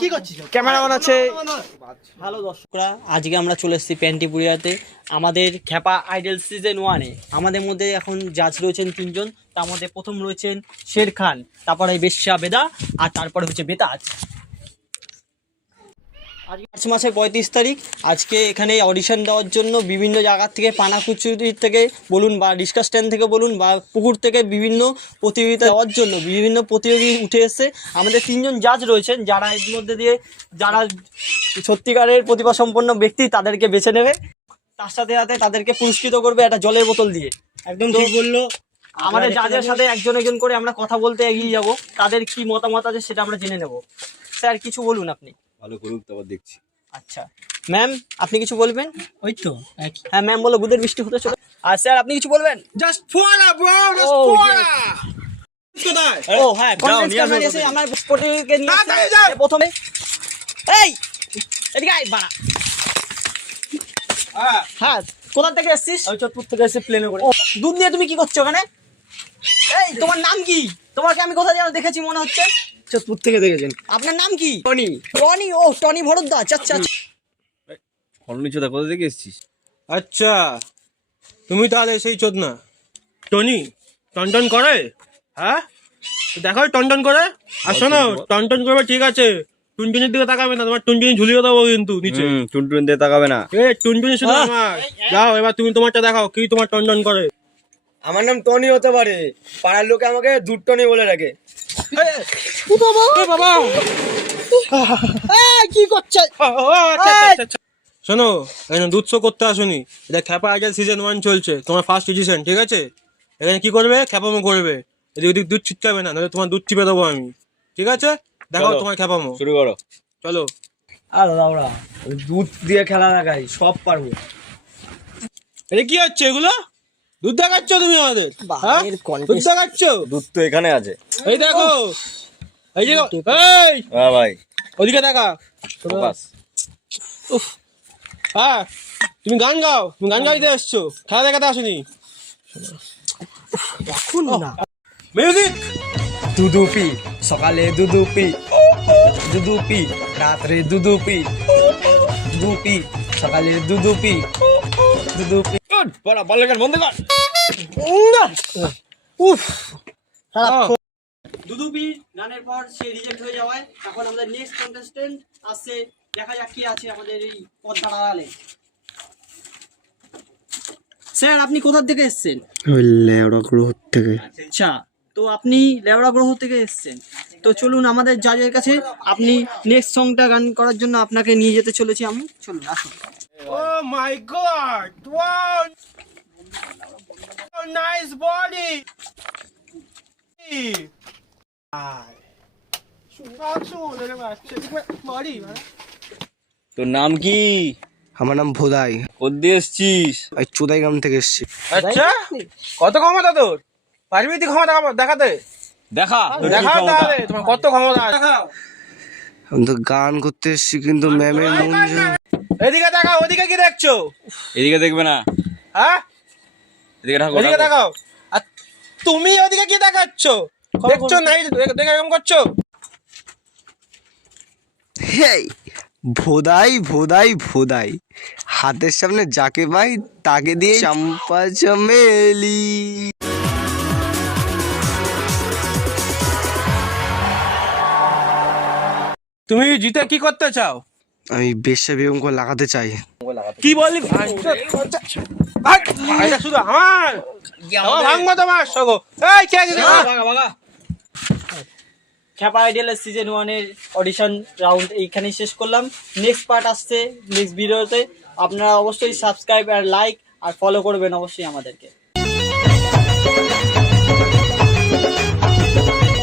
কি করছিস? ক্যামেরাম্যান আছে। হ্যালো দর্শকরা, আজকে আমরা চলে এসেছি প্যান্টিপুরিয়াতে আমাদের খ্যাপা আইডল সিজন 1-এ। আমাদের মধ্যে এখন জাজ রয়েছেন 3 জন। তার মধ্যে প্রথম রয়েছেন শের খান, তারপরে বেশ্যা বেদা, আর তারপরে হচ্ছে বেতাজ। আজকে মার্চ মাসের 35 তারিখ। আজকে এখানে অডিশন দেওয়ার জন্য বিভিন্ন জায়গা থেকে, পানাকুচুরির থেকে বলুন বা ডিসকাস স্ট্যান্ড থেকে বলুন বা পুকুর থেকে বিভিন্ন প্রতিযোগিতা দেওয়ার জন্য বিভিন্ন প্রতিযোগী উঠে এসেছে। আমাদের 3 জন জাজ রয়েছেন, যারা এর মধ্যে দিয়ে যারা সত্যিকারের প্রতিভা সম্পন্ন ব্যক্তি তাদেরকে বেছে নেবে, তার সাথে সাথে তাদেরকে পুরস্কৃত করবে একটা জলের বোতল দিয়ে। একদম ঠিক বললো। আমাদের জাজের সাথে একজন একজন করে আমরা কথা বলতে এগিয়ে যাব, তাদের কি মতামত আছে সেটা আমরা জেনে নেব। স্যার কিছু বলুন আপনি। ভালো করুক, তারপর দেখছি। আচ্ছা ম্যাম, আপনি কিছু বলবেন? ওই তো হ্যাঁ ম্যাম বলো, বুদের বৃষ্টি হতে চলে। আর স্যার আপনি কিছু বলবেন? জাস্ট ফোড়া ব্রো, জাস্ট Oh, ফোড়া। yes. কোথায়? ও হ্যাঁ, কনফারেন্স ক্যামেরা এসে আমার স্পোর্টিংকে নিয়ে তাড়াতাড়ি যাও। প্রথমে এই এদিকে আয় বাড়া। হ্যাঁ, কোথা থেকে এসেছিস? আমি চটপুর থেকে এসে প্লেনে করে। ও, দুধ নিয়ে তুমি কি করছো ওখানে? এই তোমার নাম কি? তোমাকে আমি কোথায় যেন দেখেছি মনে হচ্ছে। চটপুর থেকে দেখেছেন? আপনার নাম কি? টনি। টনি? ও টনি ভরদ্বাজ। আচ্ছা আচ্ছা। ফলনিচোদা কোথা থেকে এসেছিস? আচ্ছা, তুমি তাহলে সেই চোদনা টনি টনটন করে? হ্যাঁ, তো দেখো টনটন করে। আর শোনো, টনটন করবে ঠিক আছে, টুনটুনির দিকে তাকাবে না, তোমার টুনটুনি ঝুলিয়ে দেবো কিন্তু নিচে। টুনটুন দিয়ে তাকাবে না। এ টুনটুনি শুধু আমার। যাও এবার তুমি তোমারটা দেখাও, কি তোমার টনটন করে। আমার নাম টনি হতে পারে, পাড়ার লোকে আমাকে দুধ টনি বলে রাখে। বাবা কি করছে? আচ্ছা। শোনো, এখানে দুধ শো করতে আসুনি, এটা খ্যাপা আইডল সিজন 1 চলছে, তোমার ফার্স্ট এডিশন, ঠিক আছে? এখানে কি করবে? খ্যাপামো করবে, এদিক ওদিক দুধ ছিটকাবে না, নাহলে তোমার দুধ চিপে দেবো আমি, ঠিক আছে? দেখো চলো। তোমার খ্যাপামো, শুরু করো। চলো। আর দাওড়া, দুধ দিয়ে খেলা লাগাই, সব পারবো। এটা কি হচ্ছে এগুলো? দুধ দেখাচ্ছ তুমি আমাদের? হ্যাঁ? বাহের contest। দুধ দেখাচ্ছ? দুধ তো এখানে আছে। এই দেখো, এই যে, এই হ্যাঁ ভাই, ওদিকে দেখা। ফোকাস। হ্যাঁ, তুমি গান গাও, তুমি গান গাইতে এসছো, খেলা দেখাতে আসুনি। এখন না মিউজিক। দুদুপি সকালে দুদুপি, দুদুপি রাত্রে দুদুপি, দুদুপি সকালে দুদুপি, দুদুপি। বলা বল গান বন্ধ কর। উফ, দুদুপি গানের পর সে রিজেক্ট হয়ে যাওয়ায় এখন আমাদের নেক্সট কন্টেস্টেন্ট আসছে। দেখা যাক কি আছে আমাদের এই পদ্মার আড়ালে। স্যার আপনি কোথা থেকে এসেছেন? লেওড়া গ্রহ থেকে। আচ্ছা, তো আপনি লেওড়া গ্রহ থেকে এসেছেন, তো চলুন আমাদের জাজের কাছে। আপনি নেক্সট সংটা গান করার জন্য আপনাকে নিয়ে যেতে চলেছি আমি। চলুন আসুন। oh my god, wow, oh, nice body. তোর নাম কি? আমার নাম ভোদাই, কোথা দিয়ে এসেছিস? এই চোদাই গ্রাম থেকে এসেছি। আচ্ছা, কত ক্ষমতা তোর? পারবি তুই ক্ষমতা দেখাতে? দেখা তোর কি দেখাও ক্ষমতা। তাহলে তোমার কত ক্ষমতা আছে, দেখাও। আমি তো গান করতে এসেছি, কিন্তু ম্যামের মন যায়। এদিকে দেখাও, ওদিকে কি দেখছো? এদিকে দেখবে না, হ্যাঁ, এদিকে ঢাকো। ওদিকে দেখাও। আর তুমি ওদিকে কি দেখাচ্ছ? দেখছো নাই? দেখে এরকম করছো? হেই, ভোদাই ভোদাই ভোদাই, হাতের সামনে যাকে পাই তাকে দিয়ে চম্পা চমেলি। তুমি জিতে কি করতে চাও? আমি বেশ্যা বেগম করে লাগাতে চাই। কি বললি? এটা শুধু আমার ভাঙবো তোমার সগো। এই কে আছে? খ্যাপা আইডলের সিজন 1-এর অডিশন রাউন্ড এইখানেই শেষ করলাম। নেক্সট পার্ট আসছে নেক্সট ভিডিওতে। আপনারা অবশ্যই সাবস্ক্রাইব আর লাইক আর ফলো করবেন অবশ্যই আমাদেরকে।